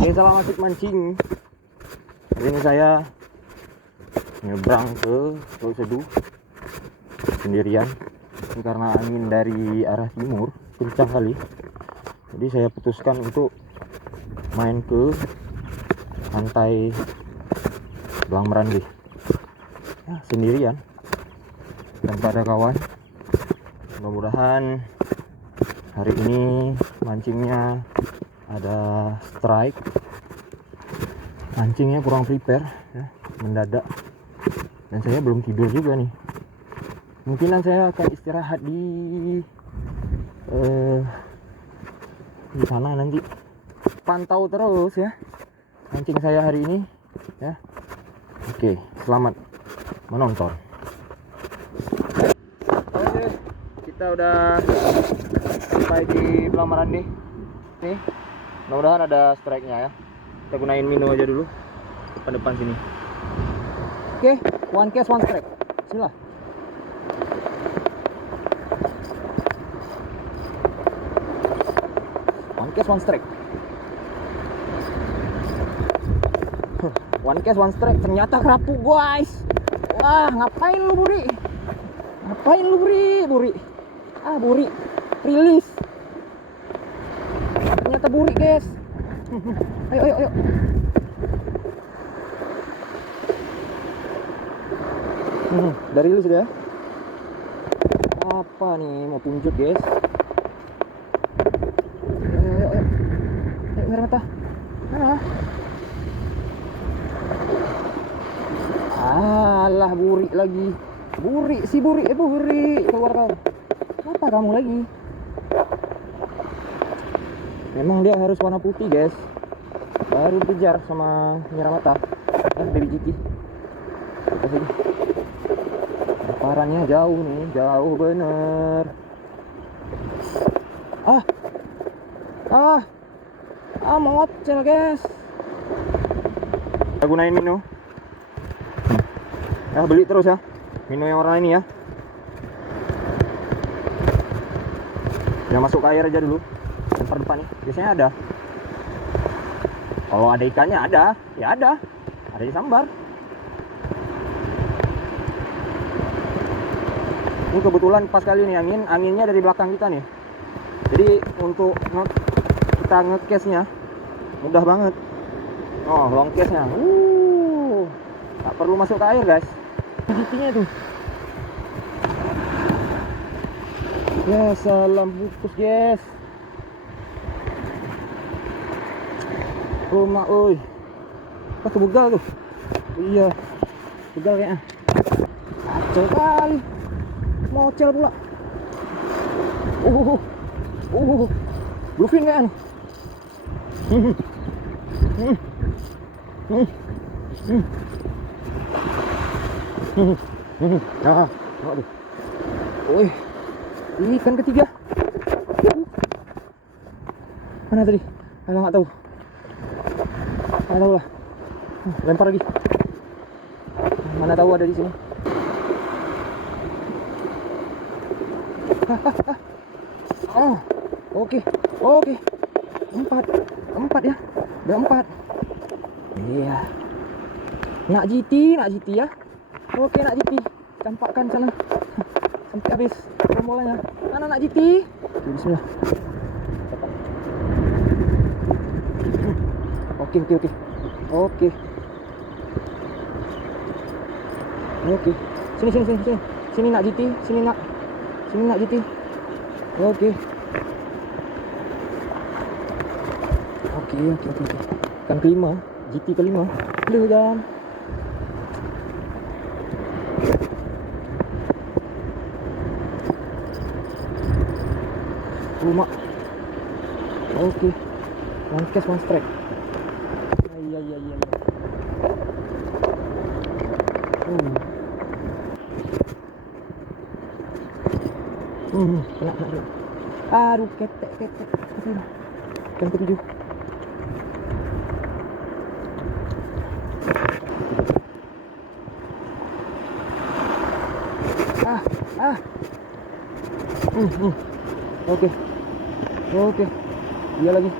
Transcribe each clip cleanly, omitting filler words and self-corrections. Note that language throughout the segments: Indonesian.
Oke, selamat asik mancing. Hari ini saya nyebrang ke Pulau Seduh sendirian. Ini karena angin dari arah timur kencang kali, jadi saya putuskan untuk main ke pantai Belang Merandih ya, sendirian tanpa ada kawan. Mudah-mudahan hari ini mancingnya ada strike. Mancingnya kurang prepare ya, mendadak, dan saya belum tidur juga nih. Mungkinan saya akan istirahat di sana nanti. Pantau terus ya mancing saya hari ini ya. Oke, selamat menonton. Oke, kita udah sampai di Belang Merandih nih. Mudah-mudahan ada strike-nya ya. Kita gunain Mino aja dulu depan sini. Oke, one cast one strike. Bismillah. One cast one strike. One cast one strike, ternyata kerapu guys. Wah, ngapain lu Buri? Ngapain lu Buri? Ah, Buri rilis. Ternyata Buri guys. Ayo. Udah rilis ya. Apa nih, mau puncut guys? Ayo. Ayo merah mata. Mana? Alah, Buri lagi. Buri. Keluar kau. Apa kamu lagi? Memang dia harus warna putih guys, baru dikejar sama Nyiramata baby Jiki. Kita sini. Parannya jauh nih, jauh bener. Mengocel guys. Kita gunain Mino. Ya, beli terus ya Mino yang warna ini ya. Yang masuk ke air aja dulu. Lempar depan nih, biasanya ada. Kalau ada ikannya ada di sambar. Ini kebetulan pas kali nih anginnya dari belakang kita nih. Jadi untuk kita ngecase-nya mudah banget. Oh, long case-nya. Tak perlu masuk ke air, guys. Giginya tuh. Ya, salam putus, guys. Rumah, oi. Apa tuh begal tuh? Iya, begal kayaknya. Kacau kali. Mocel pula. Bluefin kan? Aduh. Wih, ikan ketiga. Mana tadi? Nggak tahu. Nggak tahu lah. Lempar lagi. Mana tahu ada di sini. Oke. 4 ya. Udah 4. Iya. Nak GT ya. Oke, nak GT. Campakkan sana. Sampai habis rombolannya. Mana nak GT? Bismillah. Oke. Sini nak GT, sini nak GT. Oke. Kan kelima, GT kelima. Blue dan rumah. Oke. One cast one strike. Iya. Kena. Aduh, ketek. Yang ketujuh. Oke. Iya lagi.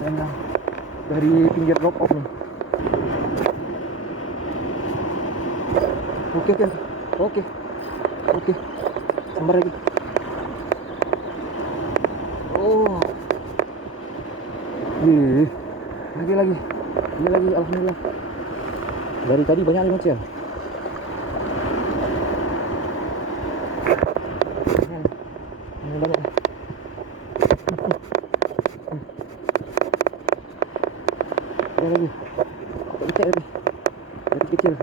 Sayang. Dari pinggir drop off nih. Oke. Sabar lagi. Oh. Lagi. Alhamdulillah. Dari tadi banyak nih Cel. Ini banyak. Lagi. Dari kecil.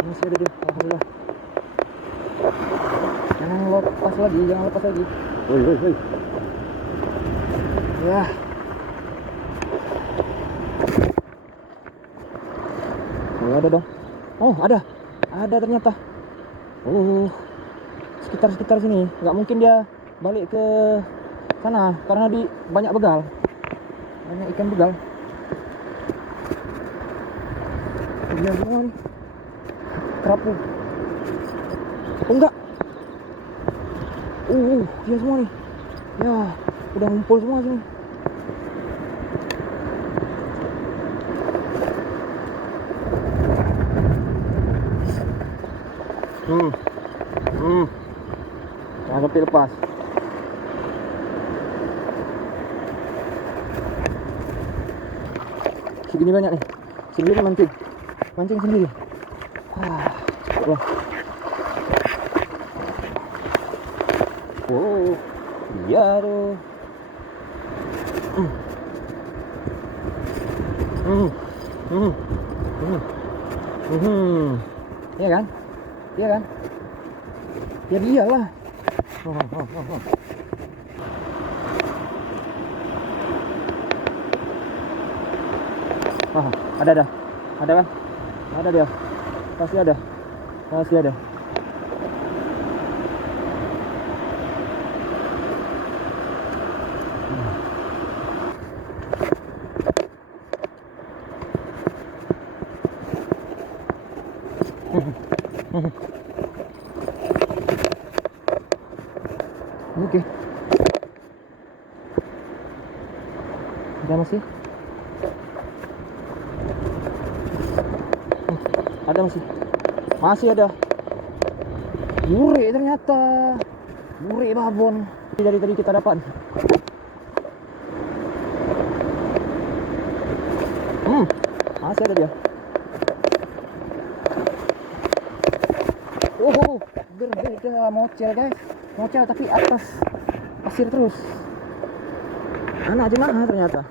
Masih ada dia. Alhamdulillah. Jangan lepas lagi. Woi. Ya. Oh, ada dong. Oh, ada ternyata. Sekitar sini. Nggak mungkin dia balik ke sana karena banyak begal. Banyak ikan begal. Dia semua nih. Kerapu. Oh enggak. Dia semua nih. Ya, udah ngumpul semua sini. Jangan sampai lepas. Segini banyak nih. Sendiri mancing sendiri. Wah. Oh, iya tuh. Iya kan? Ya dialah. Ada kan? Ada dia. Pasti ada. Oke. Ada masih? Ada masih ada. Bure ternyata. Bure babon. Dari tadi kita dapat. Masih ada dia. Berbeda mocel guys. Mocel tapi atas pasir terus. Anak jemaah ternyata.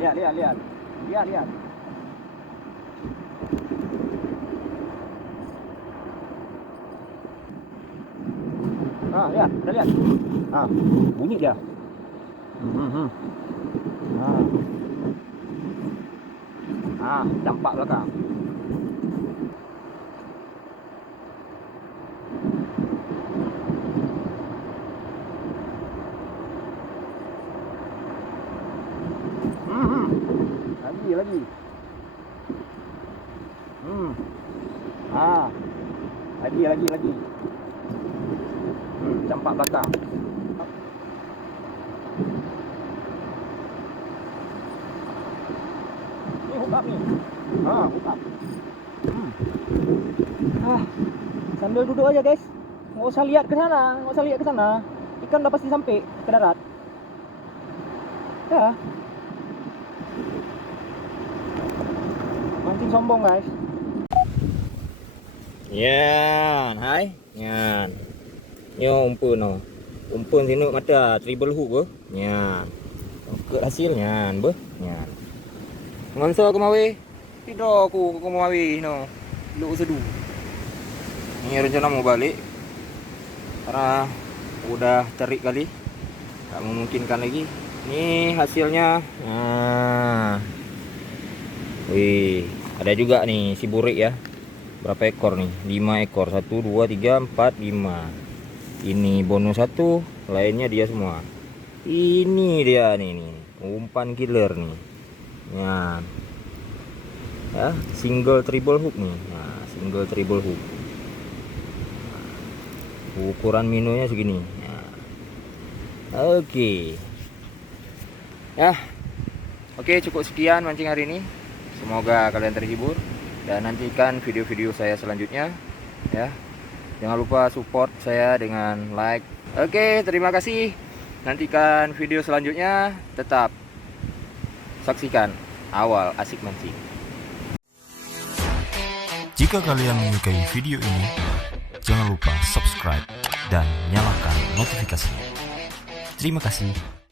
Lihat. Lihat. Bunyi dia. Campak belakang. Lagi. Lagi. Campak belakang. Ini hook up nih. Hook up. Sambil duduk aja guys. Nggak usah lihat ke sana. Ikan udah pasti sampai ke darat. Ya. Mancing sombong guys. Yan, hai. Yan. Yo umpun sini mata triple hook ke. Yan. Ke hasilnya beuh. Yan. Ngonso ke mawe. Tido aku ke mawe no. Lu sedu. Ini rencana mau balik. Karena udah terik kali. Tak memungkinkan lagi. Ini hasilnya. Wih, ada juga nih si burik ya. Berapa ekor nih? 5 ekor. 1 2 3 4 5. Ini bonus 1, lainnya dia semua. Ini dia nih. Umpan killer nih. Ya, single triple hook nih. Nah, single treble hook. Ukuran minonya segini. Nah. Oke. Ya. Oke, cukup sekian mancing hari ini. Semoga kalian terhibur dan nantikan video-video saya selanjutnya ya. Jangan lupa support saya dengan like. Oke, terima kasih. Nantikan video selanjutnya. Tetap saksikan Awal Asik Mancing. Jika kalian menyukai video ini, jangan lupa subscribe dan nyalakan notifikasinya. Terima kasih.